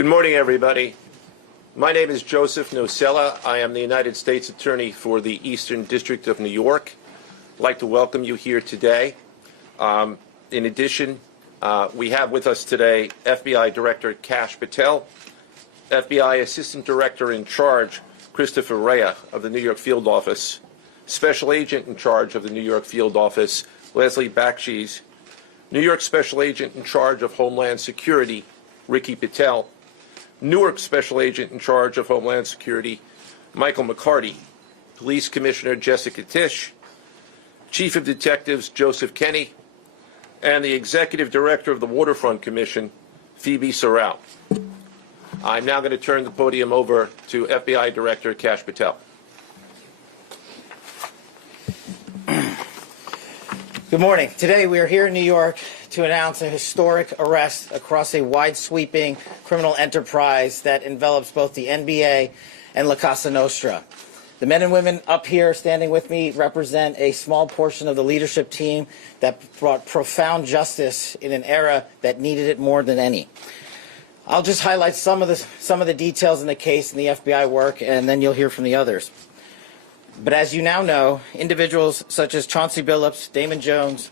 Good morning, everybody. My name is Joseph Nocella. I am the United States Attorney for the Eastern District of New York. I'd like to welcome you here today. In addition, we have with us today FBI Director Kash Patel, FBI Assistant Director in Charge Christopher Rea of the New York Field Office, Special Agent in Charge of the New York Field Office Leslie Bakshi's, New York Special Agent in Charge of Homeland Security Ricky Patel, Newark Special Agent in Charge of Homeland Security Michael McCarty, Police Commissioner Jessica Tisch, Chief of Detectives Joseph Kenny, and the Executive Director of the Waterfront Commission, Phoebe Sorrell. I'm now going to turn the podium over to FBI Director Kash Patel. Good morning. Today we are here in New York to announce a historic arrest across a wide-sweeping criminal enterprise that envelops both the NBA and La Cosa Nostra. The men and women up here standing with me represent a small portion of the leadership team that brought profound justice in an era that needed it more than any. I'll just highlight some of the details in the case and the FBI work, and then you'll hear from the others. But as you now know, individuals such as Chauncey Billups, Damon Jones,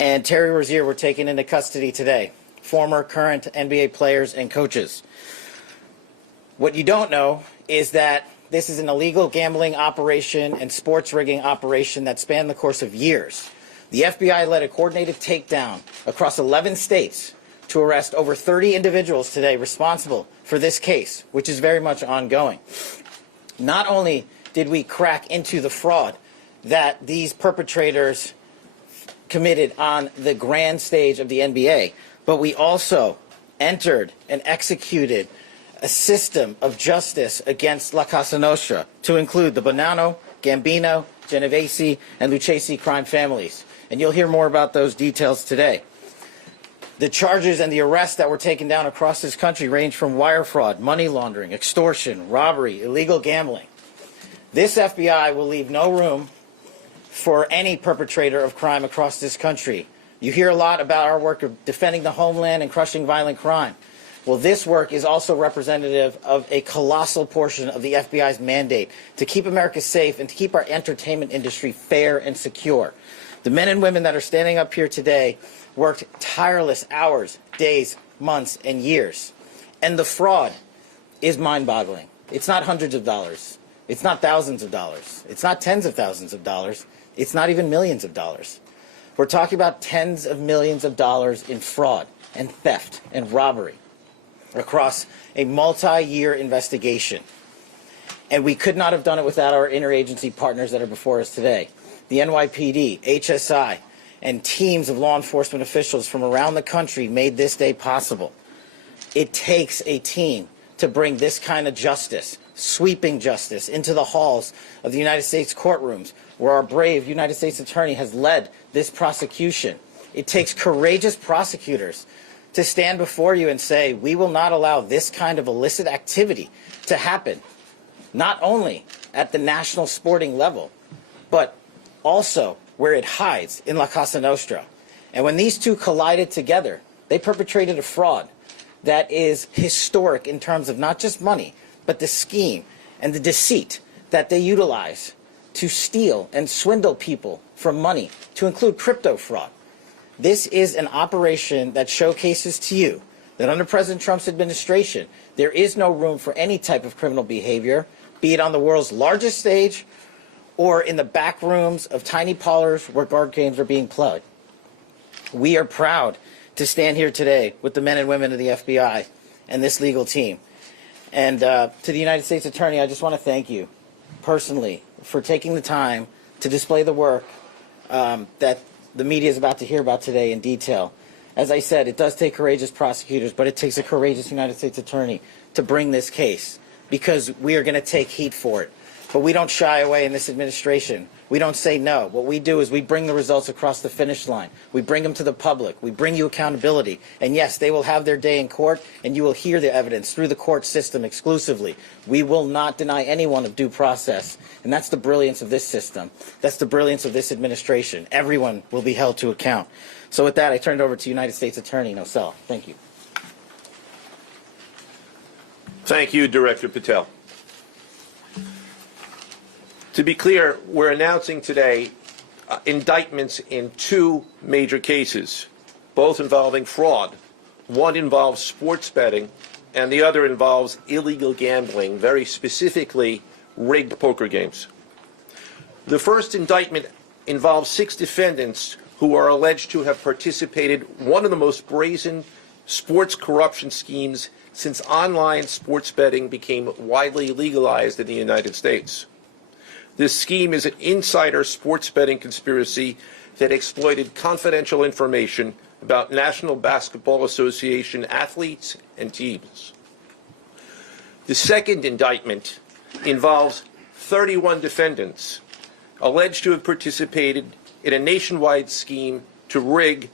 and Terry Rozier were taken into custody today, former, current NBA players and coaches. What you don't know is that this is an illegal gambling operation and sports rigging operation that spanned the course of years. The FBI led a coordinated takedown across 11 states to arrest over 30 individuals today responsible for this case, which is very much ongoing. Not only did we crack into the fraud that these perpetrators committed on the grand stage of the NBA, but we also entered and executed a system of justice against La Cosa Nostra to include the Bonanno, Gambino, Genovese, and Lucchese crime families. And you'll hear more about those details today. The charges and the arrests that were taken down across this country range from wire fraud, money laundering, extortion, robbery, illegal gambling. This FBI will leave no room for any perpetrator of crime across this country. You hear a lot about our work of defending the homeland and crushing violent crime. Well, this work is also representative of a colossal portion of the FBI's mandate to keep America safe and to keep our entertainment industry fair and secure. The men and women that are standing up here today worked tireless hours, days, months, and years. And the fraud is mind-boggling. It's not hundreds of dollars. It's not thousands of dollars. It's not tens of thousands of dollars. It's not even millions of dollars. We're talking about tens of millions of dollars in fraud and theft and robbery across a multi-year investigation. And we could not have done it without our interagency partners that are before us today. The NYPD, HSI, and teams of law enforcement officials from around the country made this day possible. It takes a team to bring this kind of justice, sweeping justice, into the halls of the United States courtrooms, where our brave United States Attorney has led this prosecution. It takes courageous prosecutors to stand before you and say, we will not allow this kind of illicit activity to happen, not only at the national sporting level, but also where it hides in La Cosa Nostra. And when these two collided together, they perpetrated a fraud that is historic in terms of not just money, but the scheme and the deceit that they utilize to steal and swindle people for money, to include crypto fraud. This is an operation that showcases to you that under President Trump's administration, there is no room for any type of criminal behavior, be it on the world's largest stage or in the back rooms of tiny parlors where guard games are being played. We are proud to stand here today with the men and women of the FBI and this legal team. And to the United States Attorney, I just want to thank you personally for taking the time to display the work that the media is about to hear about today in detail. As I said, it does take courageous prosecutors, but it takes a courageous United States Attorney to bring this case, because we are going to take heat for it. But we don't shy away in this administration. We don't say no. What we do is we bring the results across the finish line. We bring them to the public. We bring you accountability. And yes, they will have their day in court, and you will hear the evidence through the court system exclusively. We will not deny anyone of due process. And that's the brilliance of this system. That's the brilliance of this administration. Everyone will be held to account. So with that, I turn it over to United States Attorney Nocella. Thank you. Thank you, Director Patel. To be clear, we're announcing today indictments in two major cases, both involving fraud. One involves sports betting, and the other involves illegal gambling, very specifically rigged poker games. The first indictment involves 6 defendants who are alleged to have participated in one of the most brazen sports corruption schemes since online sports betting became widely legalized in the United States. This scheme is an insider sports betting conspiracy that exploited confidential information about National Basketball Association athletes and teams. The second indictment involves 31 defendants alleged to have participated in a nationwide scheme to rig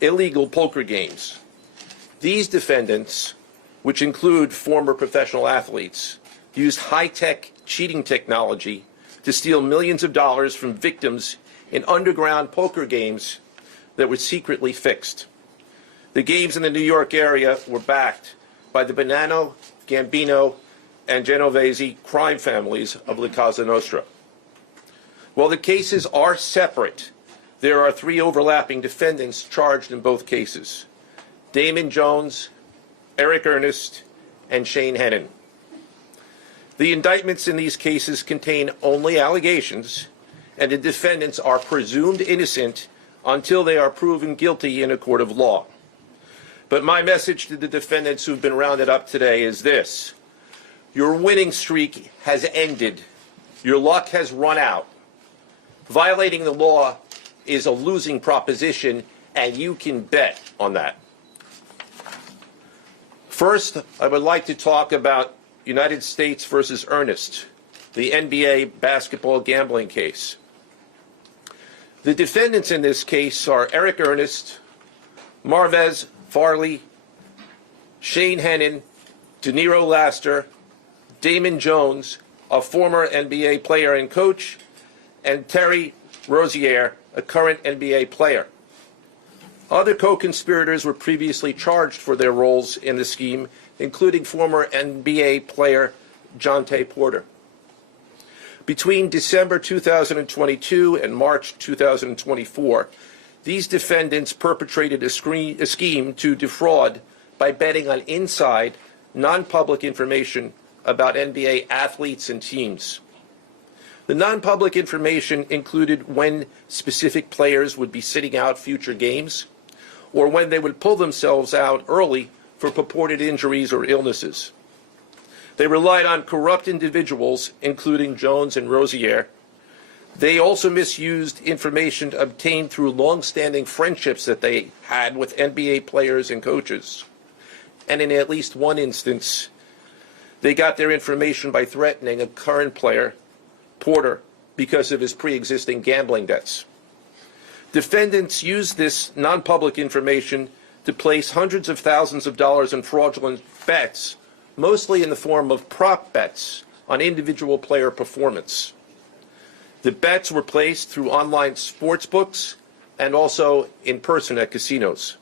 illegal poker games. These defendants, which include former professional athletes, used high-tech cheating technology to steal millions of dollars from victims in underground poker games that were secretly fixed. The games in the New York area were backed by the Bonanno, Gambino, and Genovese crime families of La Cosa Nostra. While the cases are separate, there are 3 overlapping defendants charged in both cases: Damon Jones, Eric Ernest, and Shane Hennon. The indictments in these cases contain only allegations, and the defendants are presumed innocent until they are proven guilty in a court of law. But my message to the defendants who've been rounded up today is this: your winning streak has ended. Your luck has run out. Violating the law is a losing proposition, and you can bet on that. First, I would like to talk about United States versus Ernest, the NBA basketball gambling case. The defendants in this case are Eric Ernest, Marvez Farley, Shane Hennon, De Niro Laster, Damon Jones, a former NBA player and coach, and Terry Rozier, a current NBA player. Other co-conspirators were previously charged for their roles in the scheme, including former NBA player Jontay Porter. Between December 2022 and March 2024, these defendants perpetrated a scheme to defraud by betting on inside, non-public information about NBA athletes and teams. The non-public information included when specific players would be sitting out future games, or when they would pull themselves out early for purported injuries or illnesses. They relied on corrupt individuals, including Jones and Rozier. They also misused information obtained through long-standing friendships that they had with NBA players and coaches. And in at least one instance, they got their information by threatening a current player, Porter, because of his pre-existing gambling debts. Defendants used this non-public information to place hundreds of thousands of dollars in fraudulent bets, mostly in the form of prop bets on individual player performance. The bets were placed through online sports books and also in person at casinos.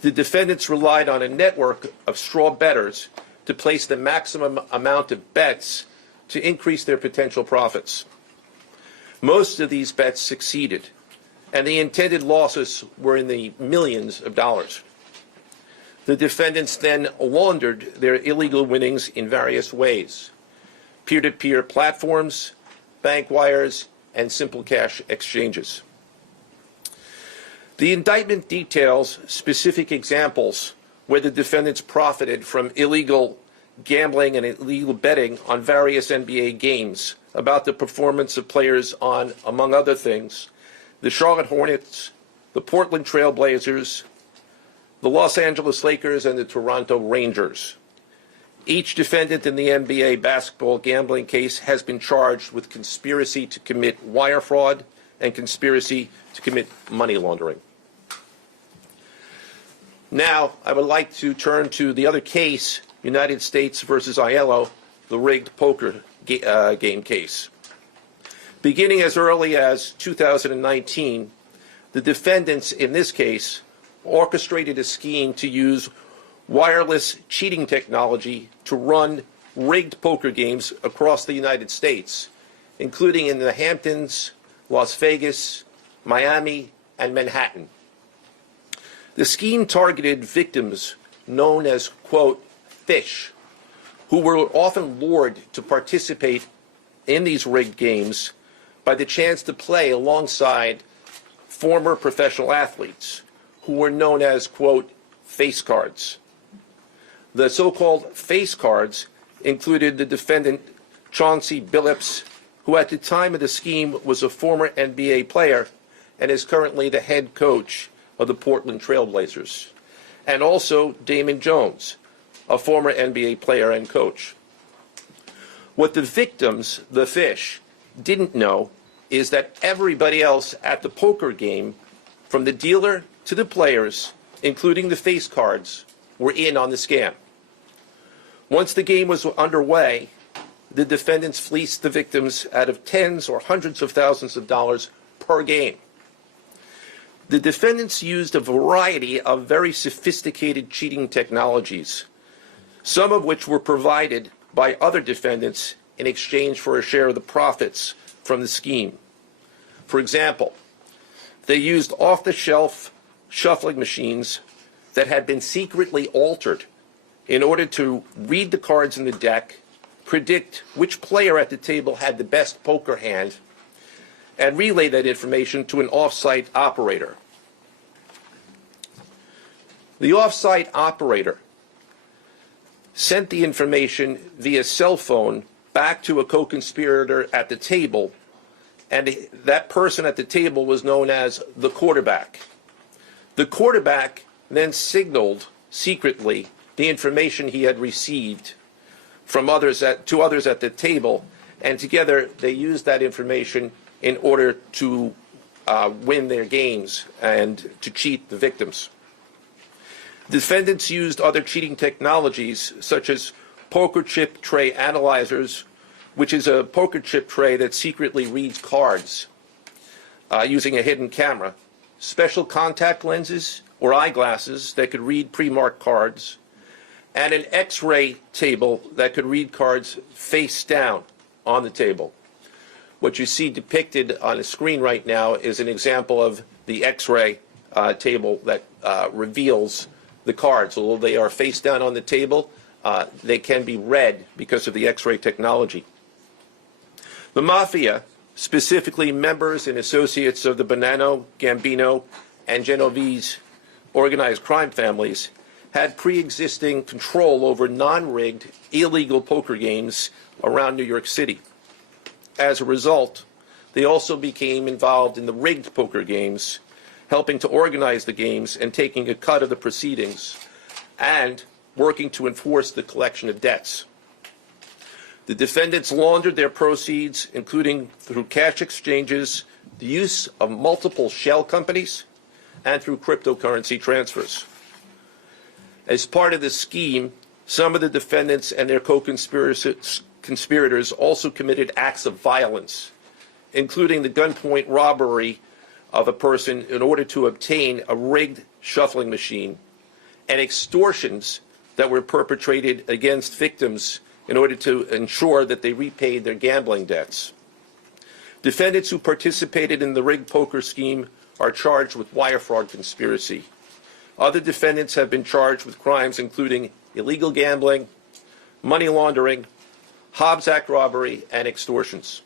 The defendants relied on a network of straw bettors to place the maximum amount of bets to increase their potential profits. Most of these bets succeeded, and the intended losses were in the millions of dollars. The defendants then laundered their illegal winnings in various ways: peer-to-peer platforms, bank wires, and simple cash exchanges. The indictment details specific examples where the defendants profited from illegal gambling and illegal betting on various NBA games about the performance of players on, among other things, the Charlotte Hornets, the Portland Trail Blazers, the Los Angeles Lakers, and the Toronto Rangers. Each defendant in the NBA basketball gambling case has been charged with conspiracy to commit wire fraud and conspiracy to commit money laundering. Now, I would like to turn to the other case, United States versus Aiello, the rigged poker game case. Beginning as early as 2019, the defendants in this case orchestrated a scheme to use wireless cheating technology to run rigged poker games across the United States, including in the Hamptons, Las Vegas, Miami, and Manhattan. The scheme targeted victims known as, quote, fish, who were often lured to participate in these rigged games by the chance to play alongside former professional athletes who were known as, quote, face cards. The so-called face cards included the defendant Chauncey Billups, who at the time of the scheme was a former NBA player and is currently the head coach of the Portland Trail Blazers, and also Damon Jones, a former NBA player and coach. What the victims, the fish, didn't know is that everybody else at the poker game, from the dealer to the players, including the face cards, were in on the scam. Once the game was underway, the defendants fleeced the victims out of tens or hundreds of thousands of dollars per game. The defendants used a variety of very sophisticated cheating technologies, some of which were provided by other defendants in exchange for a share of the profits from the scheme. For example, they used off-the-shelf shuffling machines that had been secretly altered in order to read the cards in the deck, predict which player at the table had the best poker hand, and relay that information to an off-site operator. The off-site operator sent the information via cell phone back to a co-conspirator at the table, and that person at the table was known as the quarterback. The quarterback then signaled secretly the information he had received from to others at the table, and together they used that information in order to win their games and to cheat the victims. Defendants used other cheating technologies such as poker chip tray analyzers, which is a poker chip tray that secretly reads cards using a hidden camera, special contact lenses or eyeglasses that could read pre-marked cards, and an X-ray table that could read cards face down on the table. What you see depicted on the screen right now is an example of the X-ray table that reveals the cards. Although they are face down on the table, they can be read because of the X-ray technology. The Mafia, specifically members and associates of the Bonanno, Gambino, and Genovese organized crime families, had pre-existing control over non-rigged, illegal poker games around New York City. As a result, they also became involved in the rigged poker games, helping to organize the games and taking a cut of the proceedings, and working to enforce the collection of debts. The defendants laundered their proceeds, including through cash exchanges, the use of multiple shell companies, and through cryptocurrency transfers. As part of the scheme, some of the defendants and their co-conspirators also committed acts of violence, including the gunpoint robbery of a person in order to obtain a rigged shuffling machine, and extortions that were perpetrated against victims in order to ensure that they repaid their gambling debts. Defendants who participated in the rigged poker scheme are charged with wire fraud conspiracy. Other defendants have been charged with crimes including illegal gambling, money laundering, Hobbs Act robbery, and extortions.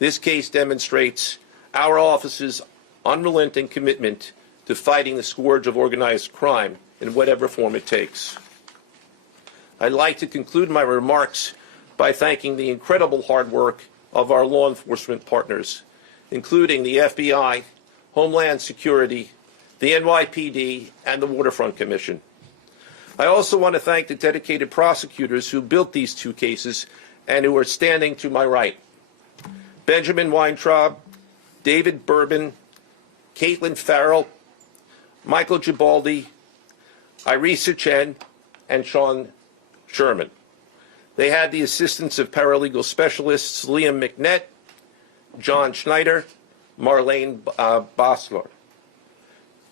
This case demonstrates our office's unrelenting commitment to fighting the scourge of organized crime in whatever form it takes. I'd like to conclude my remarks by thanking the incredible hard work of our law enforcement partners, including the FBI, Homeland Security, the NYPD, and the Waterfront Commission. I also want to thank the dedicated prosecutors who built these two cases and who are standing to my right. Benjamin Weintraub, David Bourbon, Caitlin Farrell, Michael Gibaldi, Irisa Chen, and Sean Sherman. They had the assistance of paralegal specialists Liam McNett, John Schneider, Marlene Bosler.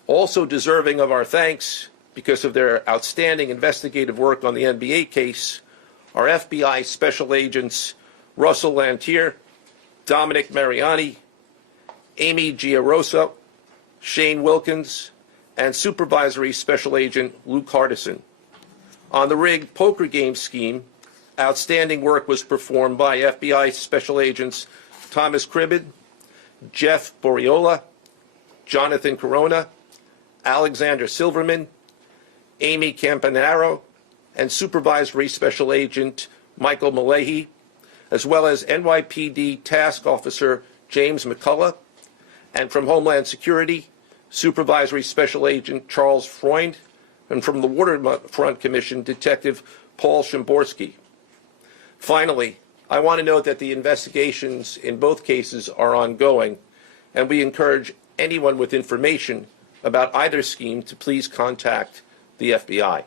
Also deserving of our thanks because of their outstanding investigative work on the NBA case are FBI Special Agents Russell Lantier, Dominic Mariani, Amy Giarosa, Shane Wilkins, and Supervisory Special Agent Luke Hardison. On the rigged poker game scheme, outstanding work was performed by FBI Special Agents Thomas Cribbin, Jeff Boriola, Jonathan Corona, Alexander Silverman, Amy Campanaro, and Supervisory Special Agent Michael Malahy, as well as NYPD Task Officer James McCullough, and from Homeland Security, Supervisory Special Agent Charles Freund, and from the Waterfront Commission, Detective Paul Shimborski. Finally, I want to note that the investigations in both cases are ongoing, and we encourage anyone with information about either scheme to please contact the FBI.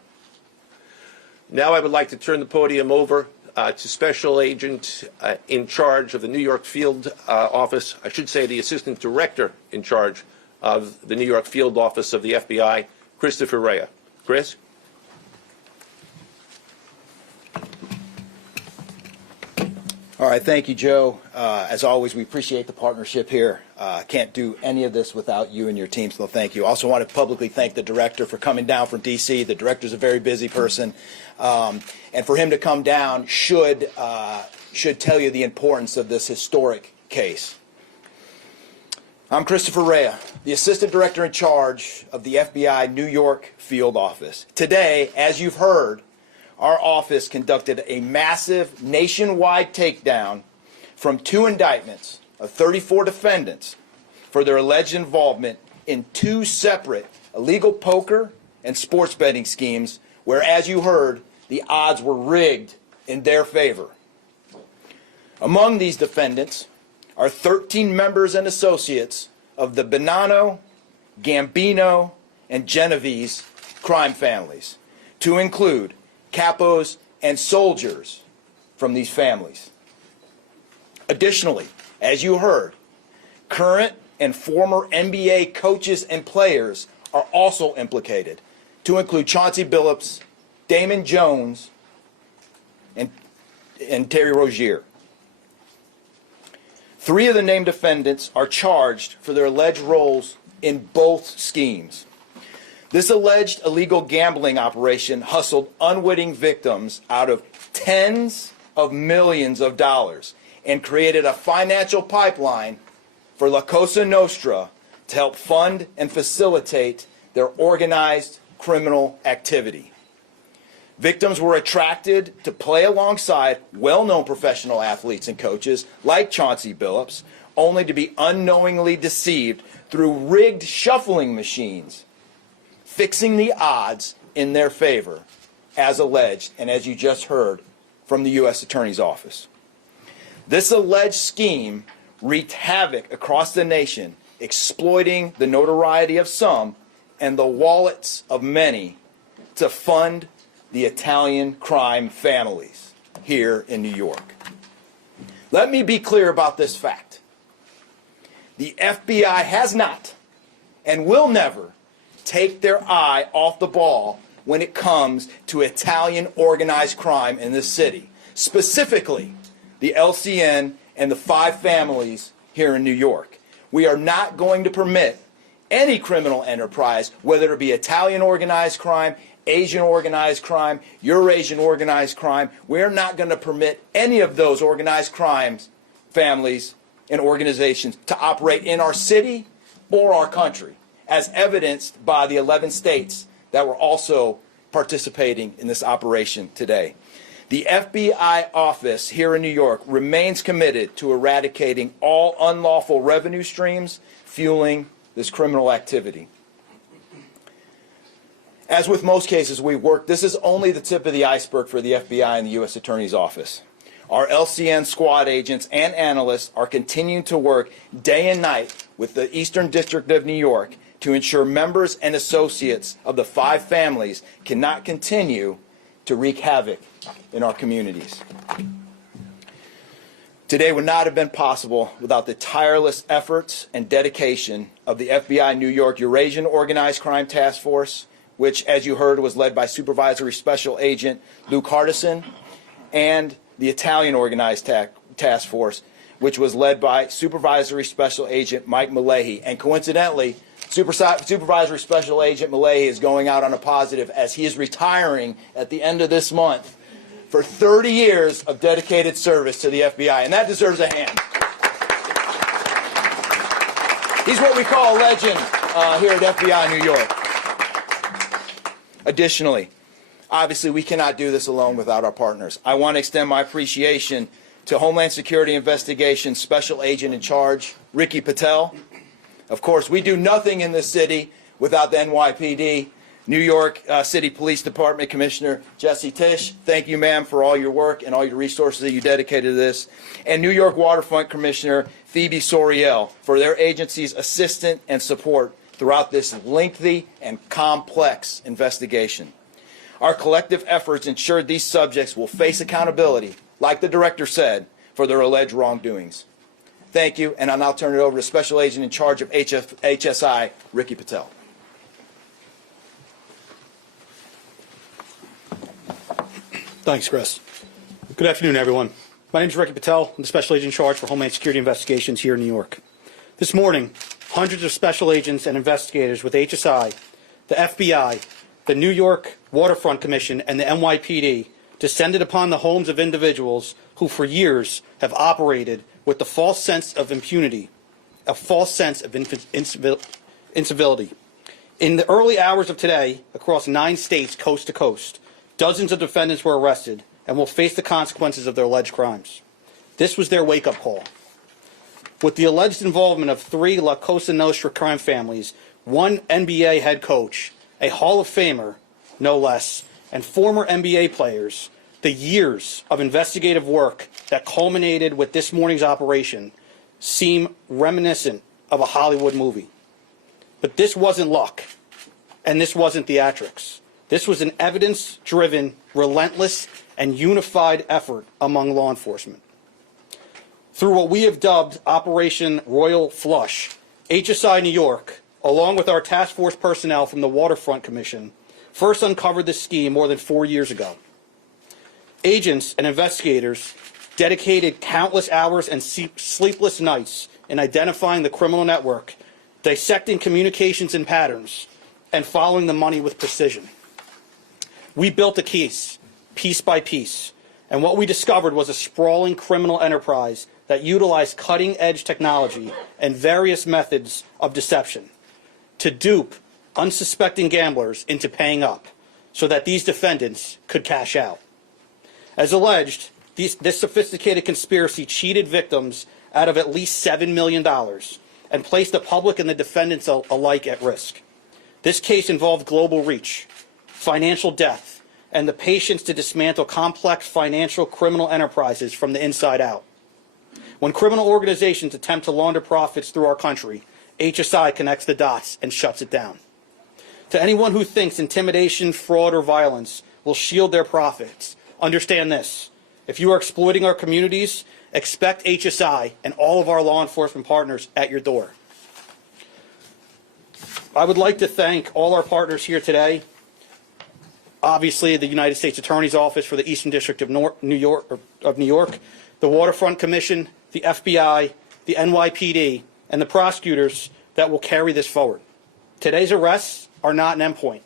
Now I would like to turn the podium over to Special Agent in charge of the New York Field Office, I should say the Assistant Director in charge of the New York Field Office of the FBI, Christopher Rea. Chris? All right, thank you, Joe. As always, we appreciate the partnership here. Can't do any of this without you and your team, so thank you. Also want to publicly thank the director for coming down from D.C. The director's a very busy person, and for him to come down should tell you the importance of this historic case. I'm Christopher Rea, the Assistant Director in charge of the FBI New York Field Office. Today, as you've heard, our office conducted a massive nationwide takedown from 2 indictments of 34 defendants for their alleged involvement in 2 separate illegal poker and sports betting schemes where, as you heard, the odds were rigged in their favor. Among these defendants are 13 members and associates of the Bonanno, Gambino, and Genovese crime families, to include capos and soldiers from these families. Additionally, as you heard, current and former NBA coaches and players are also implicated, to include Chauncey Billups, Damon Jones, and Terry Rozier. 3 of the named defendants are charged for their alleged roles in both schemes. This alleged illegal gambling operation hustled unwitting victims out of tens of millions of dollars and created a financial pipeline for La Cosa Nostra to help fund and facilitate their organized criminal activity. Victims were attracted to play alongside well-known professional athletes and coaches like Chauncey Billups, only to be unknowingly deceived through rigged shuffling machines, fixing the odds in their favor, as alleged and as you just heard from the U.S. Attorney's Office. This alleged scheme wreaked havoc across the nation, exploiting the notoriety of some and the wallets of many to fund the Italian crime families here in New York. Let me be clear about this fact. The FBI has not and will never take their eye off the ball when it comes to Italian organized crime in this city, specifically the LCN and the 5 families here in New York. We are not going to permit any criminal enterprise, whether it be Italian organized crime, Asian organized crime, Eurasian organized crime. We're not going to permit any of those organized crimes, families, and organizations to operate in our city or our country, as evidenced by the 11 states that were also participating in this operation today. The FBI office here in New York remains committed to eradicating all unlawful revenue streams fueling this criminal activity. As with most cases we work, this is only the tip of the iceberg for the FBI and the U.S. Attorney's Office. Our LCN squad agents and analysts are continuing to work day and night with the Eastern District of New York to ensure members and associates of the 5 families cannot continue to wreak havoc in our communities. Today would not have been possible without the tireless efforts and dedication of the FBI New York Eurasian Organized Crime Task Force, which, as you heard, was led by Supervisory Special Agent Luke Hardison, and the Italian Organized Task Force, which was led by Supervisory Special Agent Mike Malahi. And coincidentally, Supervisory Special Agent Malahi is going out on a positive as he is retiring at the end of this month for 30 years of dedicated service to the FBI, and that deserves a hand. He's what we call a legend here at FBI New York. Additionally, obviously we cannot do this alone without our partners. I want to extend my appreciation to Homeland Security Investigations Special Agent in Charge, Ricky Patel. Of course, we do nothing in this city without the NYPD. New York City Police Department Commissioner Jesse Tisch, thank you, ma'am, for all your work and all your resources that you dedicated to this. And New York Waterfront Commissioner Phoebe Soriel for their agency's assistance and support throughout this lengthy and complex investigation. Our collective efforts ensured these subjects will face accountability, like the director said, for their alleged wrongdoings. Thank you, and I'll now turn it over to Special Agent in charge of HSI, Ricky Patel. Thanks, Chris. Good afternoon, everyone. My name is Ricky Patel. I'm the Special Agent in charge for Homeland Security Investigations here in New York. This morning, hundreds of special agents and investigators with HSI, the FBI, the New York Waterfront Commission, and the NYPD descended upon the homes of individuals who for years have operated with the false sense of impunity, a false sense of incivility. In the early hours of today, across 9 states, coast to coast, dozens of defendants were arrested and will face the consequences of their alleged crimes. This was their wake-up call. With the alleged involvement of 3 La Cosa Nostra crime families, 1 NBA head coach, a Hall of Famer, no less, and former NBA players, the years of investigative work that culminated with this morning's operation seem reminiscent of a Hollywood movie. But this wasn't luck, and this wasn't theatrics. This was an evidence-driven, relentless, and unified effort among law enforcement. Through what we have dubbed Operation Royal Flush, HSI New York, along with our task force personnel from the Waterfront Commission, first uncovered this scheme more than 4 years ago. Agents and investigators dedicated countless hours and sleepless nights in identifying the criminal network, dissecting communications and patterns, and following the money with precision. We built a case, piece by piece, and what we discovered was a sprawling criminal enterprise that utilized cutting-edge technology and various methods of deception to dupe unsuspecting gamblers into paying up so that these defendants could cash out. As alleged, this sophisticated conspiracy cheated victims out of at least $7 million and placed the public and the defendants alike at risk. This case involved global reach, financial depth, and the patience to dismantle complex financial criminal enterprises from the inside out. When criminal organizations attempt to launder profits through our country, HSI connects the dots and shuts it down. To anyone who thinks intimidation, fraud, or violence will shield their profits, understand this. If you are exploiting our communities, expect HSI and all of our law enforcement partners at your door. I would like to thank all our partners here today. Obviously, the United States Attorney's Office for the Eastern District of New York, the Waterfront Commission, the FBI, the NYPD, and the prosecutors that will carry this forward. Today's arrests are not an endpoint.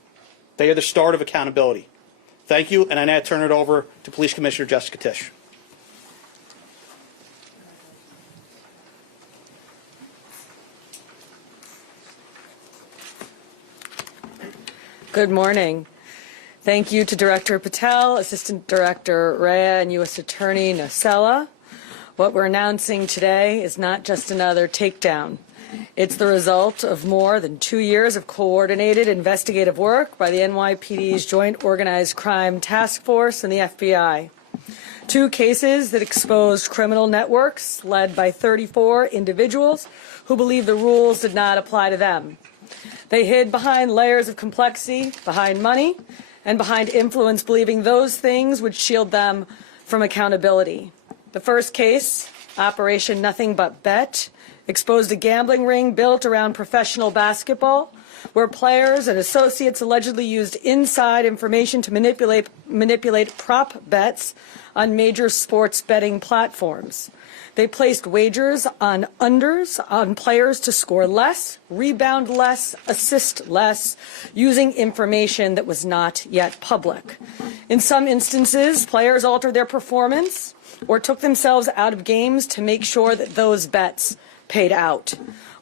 They are the start of accountability. Thank you, and I now turn it over to Police Commissioner Jessica Tisch. Good morning. Thank you to Director Patel, Assistant Director Rea, and U.S. Attorney Nocella. What we're announcing today is not just another takedown. It's the result of more than 2 years of coordinated investigative work by the NYPD's Joint Organized Crime Task Force and the FBI. 2 cases that exposed criminal networks led by 34 individuals who believed the rules did not apply to them. They hid behind layers of complexity, behind money, and behind influence, believing those things would shield them from accountability. The first case, Operation Nothing But Bet, exposed a gambling ring built around professional basketball where players and associates allegedly used inside information to manipulate prop bets on major sports betting platforms. They placed wagers on unders on players to score less, rebound less, assist less, using information that was not yet public. In some instances, players altered their performance or took themselves out of games to make sure that those bets paid out.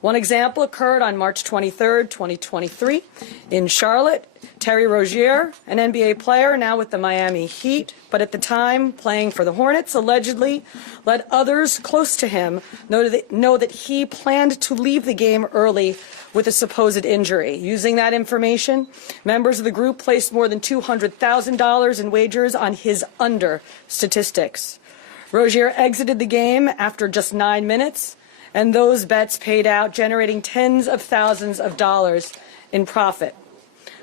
One example occurred on March 23, 2023, in Charlotte. Terry Rozier, an NBA player now with the Miami Heat, but at the time playing for the Hornets, allegedly let others close to him know that he planned to leave the game early with a supposed injury. Using that information, members of the group placed more than $200,000 in wagers on his under statistics. Rozier exited the game after just 9 minutes, and those bets paid out, generating tens of thousands of dollars in profit.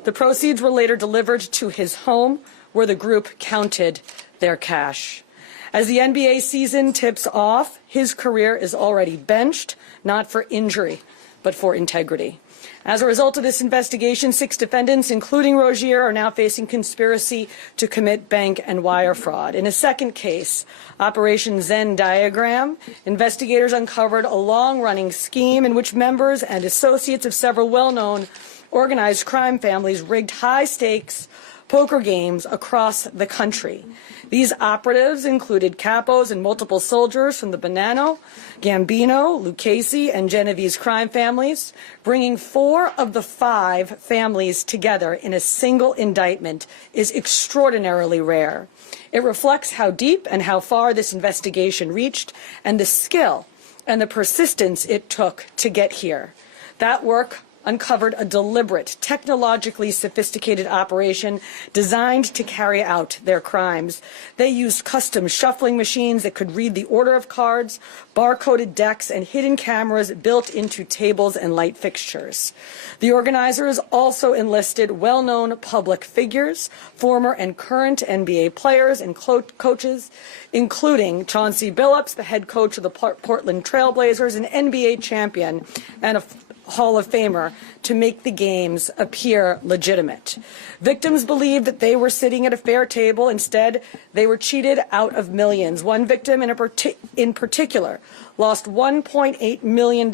The proceeds were later delivered to his home, where the group counted their cash. As the NBA season tips off, his career is already benched, not for injury, but for integrity. As a result of this investigation, 6 defendants, including Rozier, are now facing conspiracy to commit bank and wire fraud. In a second case, Operation Zen Diagram, investigators uncovered a long-running scheme in which members and associates of several well-known organized crime families rigged high-stakes poker games across the country. These operatives included capos and multiple soldiers from the Bonanno, Gambino, Lucchese, and Genovese crime families, bringing 4 of the 5 families together in a single indictment is extraordinarily rare. It reflects how deep and how far this investigation reached and the skill and the persistence it took to get here. That work uncovered a deliberate, technologically sophisticated operation designed to carry out their crimes. They used custom shuffling machines that could read the order of cards, barcoded decks, and hidden cameras built into tables and light fixtures. The organizers also enlisted well-known public figures, former and current NBA players and coaches, including Chauncey Billups, the head coach of the Portland Trail Blazers, an NBA champion, and a Hall of Famer, to make the games appear legitimate. Victims believed that they were sitting at a fair table. Instead, they were cheated out of millions. One victim in particular lost $1.8 million.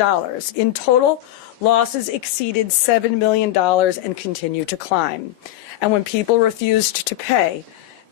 In total, losses exceeded $7 million and continue to climb. And when people refused to pay,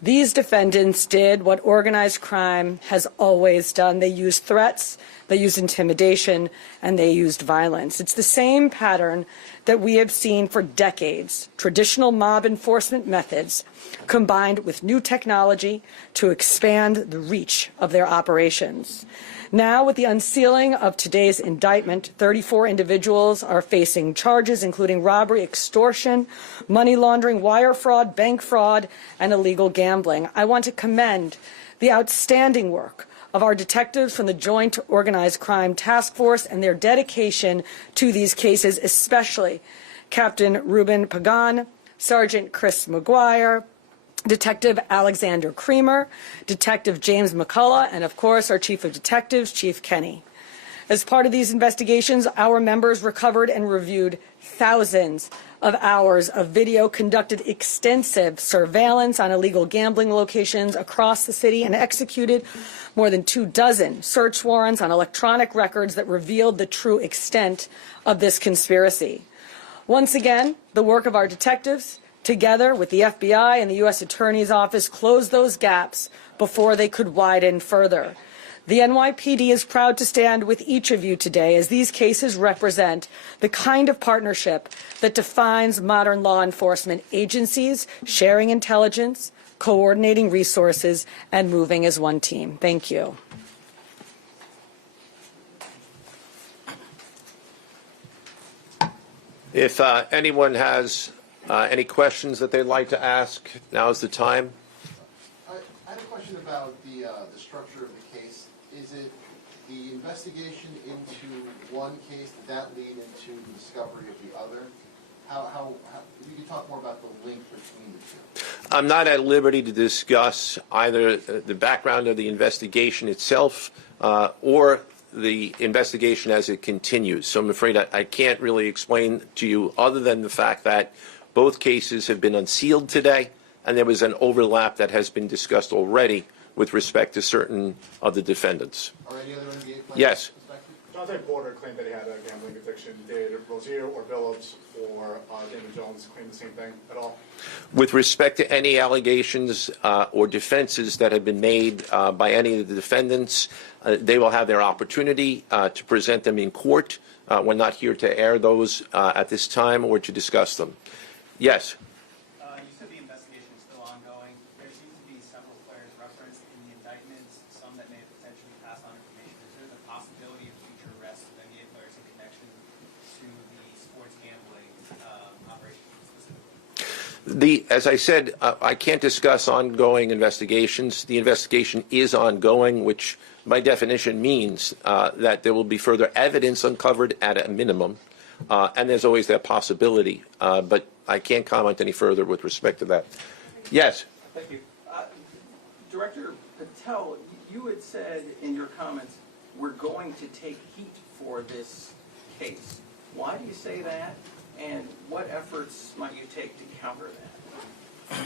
these defendants did what organized crime has always done. They used threats, they used intimidation, and they used violence. It's the same pattern that we have seen for decades. Traditional mob enforcement methods combined with new technology to expand the reach of their operations. Now, with the unsealing of today's indictment, 34 individuals are facing charges, including robbery, extortion, money laundering, wire fraud, bank fraud, and illegal gambling. I want to commend the outstanding work of our detectives from the Joint Organized Crime Task Force and their dedication to these cases, especially Captain Ruben Pagan, Sergeant Chris McGuire, Detective Alexander Creamer, Detective James McCullough, and of course our Chief of Detectives, Chief Kenny. As part of these investigations, our members recovered and reviewed thousands of hours of video, conducted extensive surveillance on illegal gambling locations across the city, and executed more than 24 search warrants on electronic records that revealed the true extent of this conspiracy. Once again, the work of our detectives, together with the FBI and the U.S. Attorney's Office, closed those gaps before they could widen further. The NYPD is proud to stand with each of you today, as these cases represent the kind of partnership that defines modern law enforcement agencies, sharing intelligence, coordinating resources, and moving as one team. Thank you. If anyone has any questions that they'd like to ask, now's the time. I had a question about the structure of the case. Is it the investigation into one case, did that lead into the discovery of the other? How if you could talk more about the link between the two. I'm not at liberty to discuss either the background of the investigation itself or the investigation as it continues. So I'm afraid I can't really explain to you other than the fact that both cases have been unsealed today, and there was an overlap that has been discussed already with respect to certain of the defendants. Are any other NBA players Yes. suspected? Chauncey Porter claimed that he had a gambling addiction. Did Rozier or Billups or Damon Jones claim the same thing at all? With respect to any allegations or defenses that have been made by any of the defendants, they will have their opportunity to present them in court. We're not here to air those at this time or to discuss them. Yes. You said the investigation is still ongoing. There seems to be several players referenced in the indictments, some that may potentially pass on information. Is there the possibility of future arrests of NBA players in connection to the sports gambling operation specifically? As I said, I can't discuss ongoing investigations. The investigation is ongoing, which by definition means that there will be further evidence uncovered at a minimum, and there's always that possibility. But I can't comment any further with respect to that. Yes. Thank you. Director Patel, you had said in your comments, we're going to take heat for this case. Why do you say that, and what efforts might you take to counter that?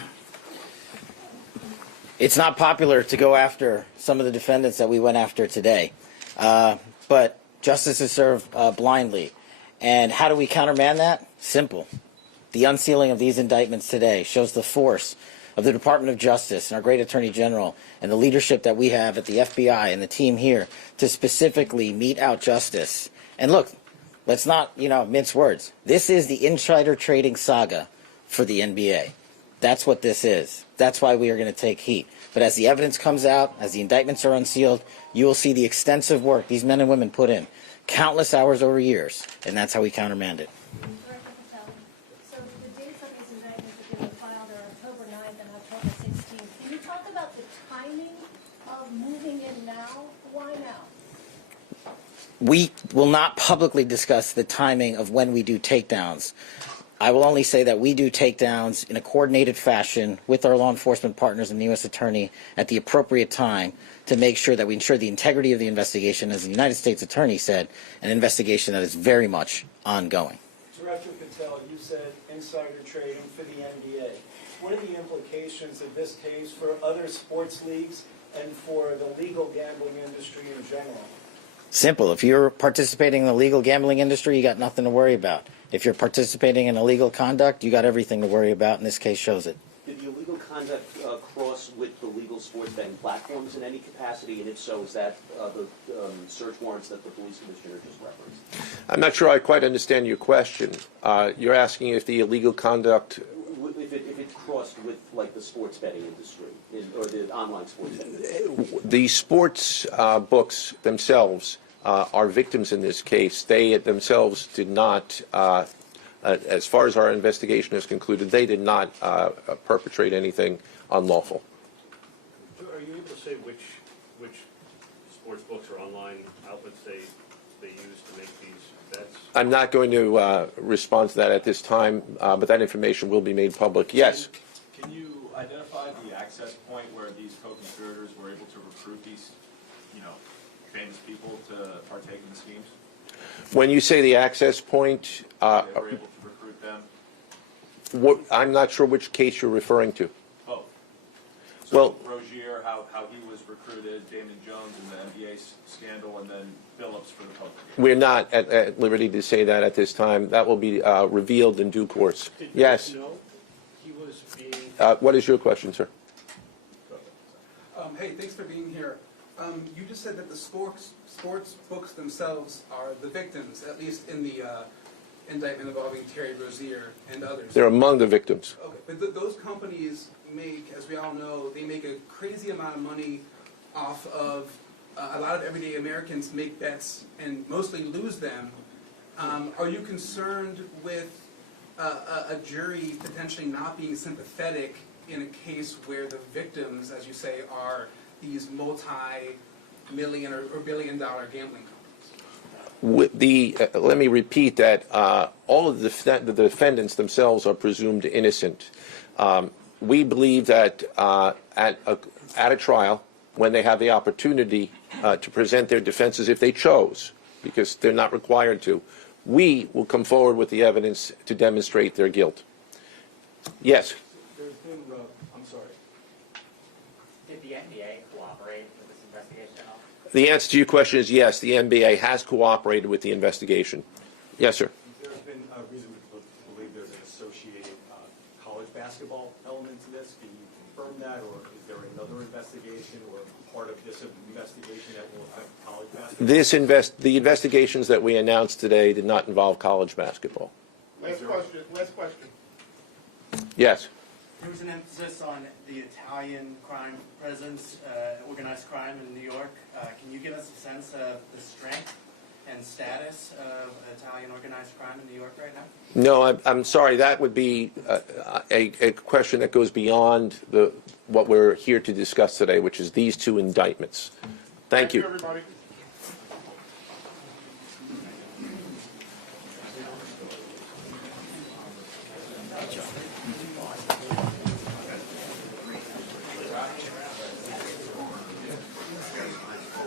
It's not popular to go after some of the defendants that we went after today, but justice is served blindly. And how do we countermand that? Simple. The unsealing of these indictments today shows the force of the Department of Justice and our great Attorney General and the leadership that we have at the FBI and the team here to specifically mete out justice. And look, let's not, mince words. This is the insider trading saga for the NBA. That's what this is. That's why we are going to take heat. But as the evidence comes out, as the indictments are unsealed, you will see the extensive work these men and women put in, countless hours over years, and that's how we countermand it. Director Patel, so the dates on these indictments that they were filed are October 9th and October 16th. Can you talk about the timing of moving in now? Why now? We will not publicly discuss the timing of when we do takedowns. I will only say that we do takedowns in a coordinated fashion with our law enforcement partners and the U.S. Attorney at the appropriate time to make sure that we ensure the integrity of the investigation, as the United States Attorney said, an investigation that is very much ongoing. Director Patel, you said insider trading for the NBA. What are the implications of this case for other sports leagues and for the legal gambling industry in general? Simple. If you're participating in the legal gambling industry, you got nothing to worry about. If you're participating in illegal conduct, you got everything to worry about, and this case shows it. Did the illegal conduct cross with the legal sports betting platforms in any capacity? And if so, is that the search warrants that the police commissioner just referenced? I'm not sure I quite understand your question. You're asking if the illegal conduct... If it crossed with, like, the sports betting industry, or the online sports betting industry? The sports books themselves are victims in this case. They themselves did not, as far as our investigation has concluded, they did not perpetrate anything unlawful. Are you able to say which sports books or online outlets they use to make these bets? I'm not going to respond to that at this time, but that information will be made public. Yes? Can you identify the access point where these co-conspirators were able to recruit these, famous people to partake in the schemes? When you say the access point, They were able to recruit them? I'm not sure which case you're referring to. Oh. So Well, Rozier, how he was recruited, Damon Jones in the NBA scandal, and then Billups for the poker game. we're not at liberty to say that at this time. That will be revealed in due course. Yes? Did you know he was being... What is your question, sir? Hey, thanks for being here. You just said that the sports books themselves are the victims, at least in the indictment involving Terry Rozier and others. They're among the victims. Okay, but those companies make, as we all know, they make a crazy amount of money off of a lot of everyday Americans make bets and mostly lose them. Are you concerned with a jury potentially not being sympathetic in a case where the victims, as you say, are these multi-million or billion-dollar gambling companies? Let me repeat that all of the defendants themselves are presumed innocent. We believe that at a trial, when they have the opportunity to present their defenses if they chose, because they're not required to. We will come forward with the evidence to demonstrate their guilt. Yes? There's been, I'm sorry. Did the NBA cooperate with this investigation at all? The answer to your question is yes, the NBA has cooperated with the investigation. Yes, sir. There's been a reason to believe there's an associated college basketball element to this. Can you confirm that, or is there another investigation or part of this investigation that will affect college basketball? The investigations that we announced today did not involve college basketball. Last question, last question. Yes. There was an emphasis on the Italian crime presence, organized crime in New York. Can you give us a sense of the strength and status of Italian organized crime in New York right now? No, I'm sorry. That would be a question that goes beyond what we're here to discuss today, which is these two indictments. Thank you. Everybody. Good job.